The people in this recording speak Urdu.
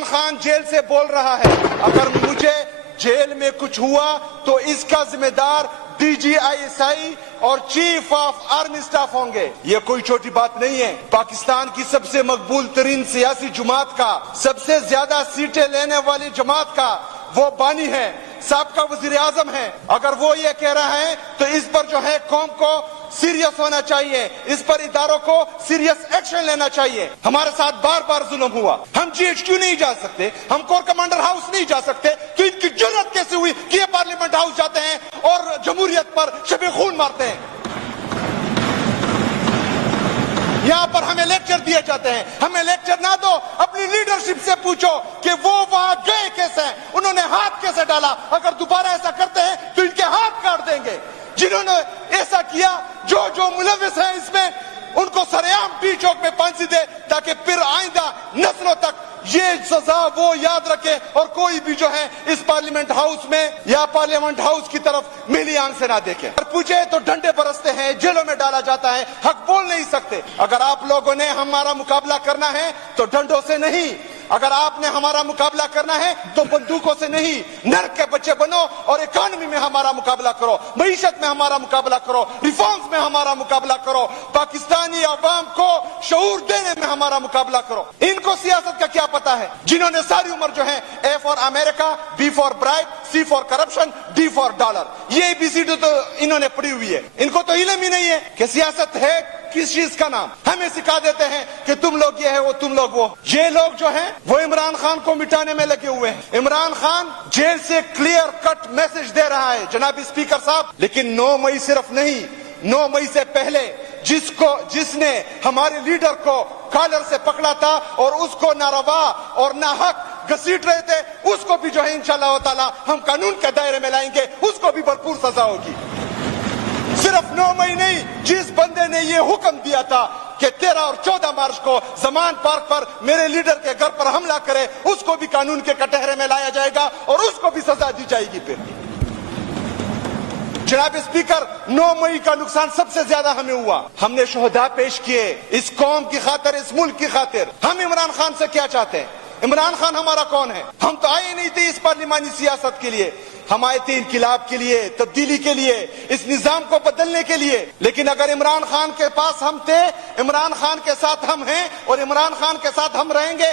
عمران خان جیل سے بول رہا ہے اگر مجھے جیل میں کچھ ہوا تو اس کا ذمہ دار DGI اور چیف آف آرمی اسٹاف ہوں گے. یہ کوئی چھوٹی بات نہیں ہے. پاکستان کی سب سے مقبول ترین سیاسی جماعت کا, سب سے زیادہ سیٹیں لینے والی جماعت کا وہ بانی ہے, سابقہ وزیر اعظم ہے. اگر وہ یہ کہہ رہا ہے تو اس پر جو ہے قوم کو سیریس ہونا چاہیے, اس پر اداروں کو سیریس ایکشن لینا چاہیے. ہمارے ساتھ بار بار ظلم ہوا, ہم GHQ نہیں جا سکتے, ہم کور کمانڈر ہاؤس نہیں جا سکتے, تو ان کی جرأت کیسے ہوئی کہ یہ پارلیمنٹ ہاؤس جاتے ہیں اور جمہوریت پر شب خون مارتے ہیں. یہاں پر ہمیں لیکچر دیے جاتے ہیں. ہمیں لیکچر نہ دو, اپنی لیڈرشپ سے پوچھو کہ وہ وہاں گئے کیسے ہیں, انہوں نے ہاتھ کیسے ڈالا. اگر دوبارہ ایسا کرتے ہیں تو ان کے ہاتھ کاٹ دیں گے. جنہوں نے ایسا کیا, جو ملوث ہیں اس میں, ان کو سرعام ٹی چوک میں پھانسی دے تاکہ پھر آئندہ نسلوں تک یہ سزا وہ یاد رکھے اور کوئی بھی جو ہے اس پارلیمنٹ ہاؤس میں یا پارلیمنٹ ہاؤس کی طرف میلی آنکھ سے نہ دیکھے. اور پوچھے تو ڈنڈے برستے ہیں, جیلوں میں ڈالا جاتا ہے, حق بول نہیں سکتے. اگر آپ لوگوں نے ہمارا مقابلہ کرنا ہے تو ڈنڈوں سے نہیں, اگر آپ نے ہمارا مقابلہ کرنا ہے تو بندوقوں سے نہیں. نرک کے بچے بنو اور اکانومی میں ہمارا مقابلہ کرو, معیشت میں ہمارا مقابلہ کرو, ریفارمز میں ہمارا مقابلہ کرو, پاکستانی عوام کو شعور دینے میں ہمارا مقابلہ کرو. ان کو سیاست کا کیا پتا ہے, جنہوں نے ساری عمر جو ہے A for America, B for bribe, C for corruption, D for dollar, یہ ABCD تو انہوں نے پڑھی ہوئی ہے. ان کو تو علم ہی نہیں ہے کہ سیاست ہے کس چیز کا نام. ہمیں سکھا دیتے ہیں کہ تم لوگ یہ ہے, وہ تم لوگ وہ. یہ لوگ جو ہیں وہ عمران خان کو مٹانے میں لگے ہوئے ہیں. عمران خان جیل سے کلیئر کٹ میسج دے رہا ہے جناب اسپیکر صاحب, لیکن 9 مئی صرف نہیں, 9 مئی سے پہلے جس نے ہمارے لیڈر کو کالر سے پکڑا تھا اور اس کو ناروا اور ناحق گھسیٹ رہے تھے, اس کو بھی جو ہے انشاءاللہ تعالی ہم قانون کے دائرے میں لائیں گے, اس کو بھی بھرپور سزا ہوگی. صرف 9 مئی نہیں, جس بندے نے یہ حکم دیا تھا کہ 13 اور 14 مارچ کو زمان پارک پر میرے لیڈر کے گھر پر حملہ کرے, اس کو بھی قانون کے کٹہرے میں لایا جائے گا اور اس کو بھی سزا دی جائے گی. پھر جناب اسپیکر, 9 مئی کا نقصان سب سے زیادہ ہمیں ہوا. ہم نے شہداء پیش کیے اس قوم کی خاطر, اس ملک کی خاطر. ہم عمران خان سے کیا چاہتے ہیں؟ عمران خان ہمارا کون ہے؟ ہم تو آئے نہیں تھے اس پارلیمانی سیاست کے لیے, ہم آئے تھے انقلاب کے لیے, تبدیلی کے لیے, اس نظام کو بدلنے کے لیے. لیکن اگر عمران خان کے پاس ہم تھے, عمران خان کے ساتھ ہم ہیں اور عمران خان کے ساتھ ہم رہیں گے.